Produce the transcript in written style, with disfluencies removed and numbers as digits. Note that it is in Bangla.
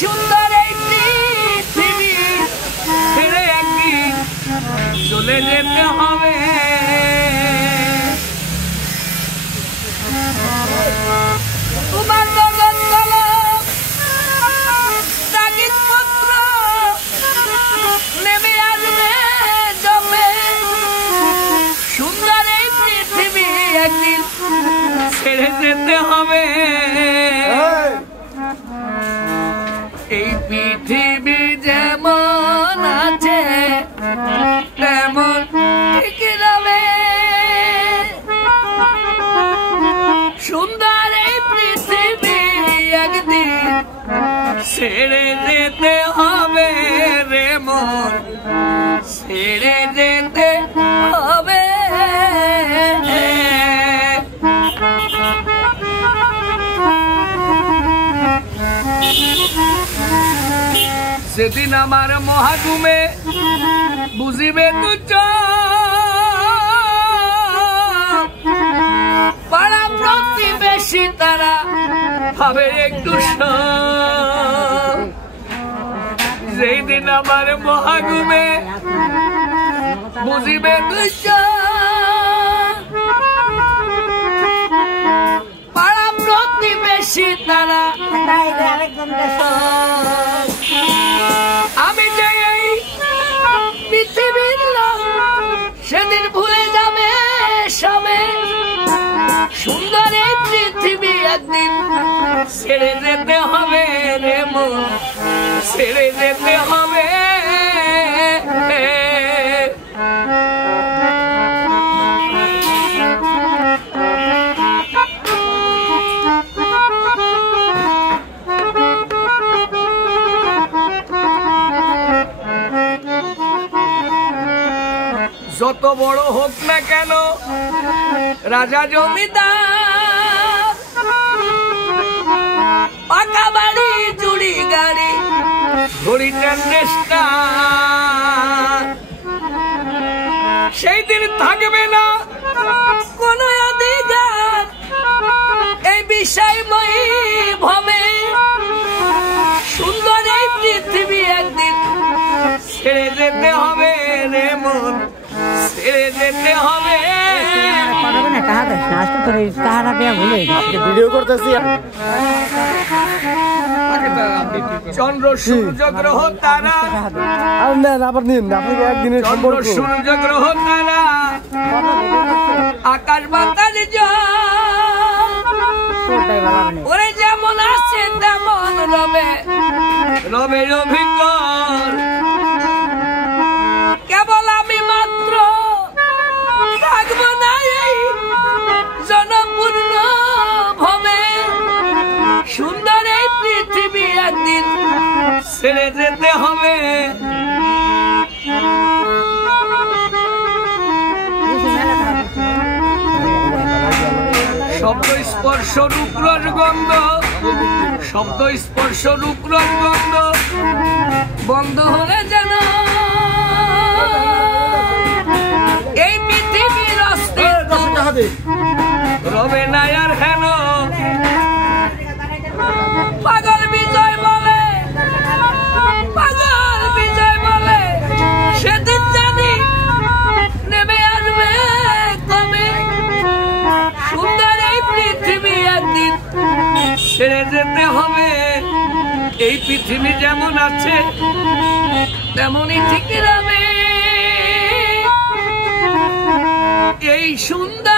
সুন্দর এই পৃথিবী ছেড়ে একদিন চলে যেতে হবে। তোমার তাগিদপত্র নেমে আসবে জমে, সুন্দর এই পৃথিবী একদিন ছেড়ে যেতে হবে। এই পৃথিবী যেমন আছে তেমন ঠিক রবে, সুন্দর এই পৃথিবী একদিন ছেড়ে যেতে হবে রে মন, ছেড়ে যেতে হবে। সেদিন আমার মহাগুমে বুঝিবে তু পাড়া প্রতিবেশী তারা ভাবে একটু সেই দিন আমার মহাগুমে বুঝিবে তু পাড়া প্রতিবেশী তারা আমি যে এই পৃথিবীর লোক সেদিন ভুলে যাবে সবে, সুন্দর এই পৃথিবী একদিন ছেড়ে যেতে হবে রে মন, ছেড়ে যেতে হবে। যত বড় হোক না কেন রাজা জমিদার, পাকা বাড়ি চুরি গাড়ি ঘড়িটার চেষ্টা, সেই দিন থাকবে না কোন অধিকার এই বিষয়ময়ী ভবে, সুন্দর এই পৃথিবী একদিন ছেড়ে যেতে হবে রে মন, ছেড়ে যেতে হবে। ভিডিও করতেছি। চন্দ্র সূর্য গ্রহ তারা আবার নিন, আপনি একদিনের চন্দ্র সূর্য গ্রহ তারা আকাশ বাতাস ওরে যেমন আছে তেমন রবে, রবে রবিকর কেবল আমি মাত্র থাকবো না এই জনপূর্ণ ভবে, সুন্দর এই পৃথিবী একদিন ছেড়ে যেতে হবে। শব্দ স্পর্শ রূপ রস গন্ধ, শব্দ স্পর্শ রূপ রস গন্ধ বন্ধ হলে যেন এই পৃথিবীর অস্তিত্ব রবে না আর হেন। পাগল বিজয় বলে, পাগল বিজয় বলে সেদিন জানি নেমে আসবে কবে, সুন্দর এই পৃথিবী একদিন ছেড়ে যেতে হবে। এই পৃথিবী যেমন আছে তেমনই ঠিক রবে, এই সুন্দর